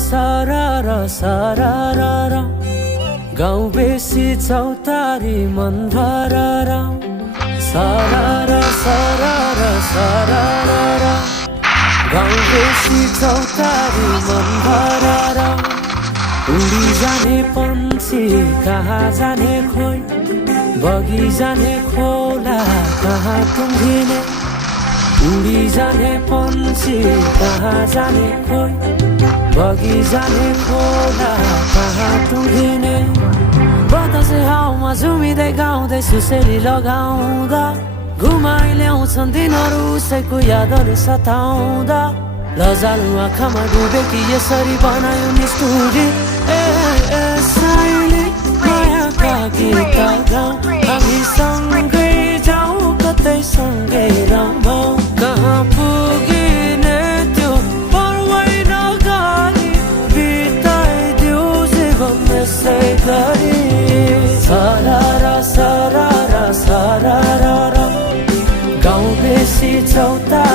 सरर सरर गाउँ बेसी चौतारी मन भरर सरर सरर सरर गाउँ बेसी चौतारी मन भरर उडी जाने पन्छी कहाँ जाने खोइ बगी जाने खोला कहाँ टुङ्गिने उडी जाने पन्छी कहाँ जाने खोइ बगी जाने खोला कहाँ टुङ्गिने बतासे हाउमा झुमिँदै गाउँदै सुसेली लगाउँदा घुमाइ ल्याउँछन् दिनहरू उसैको यादहरू सताउँदा लजालु आँखामा डुबेकी यसरी बनायो निष्ठुरी साइली मायाका गीत गाउँ हामी सँगै जाउँ कतै सँगै रमाउँ कहाँ पुगिने त्यो पर्वै नगरी बिताइदिऊ जीवन यसै गरी सरर सरर सरर गाउँ बेसी चौता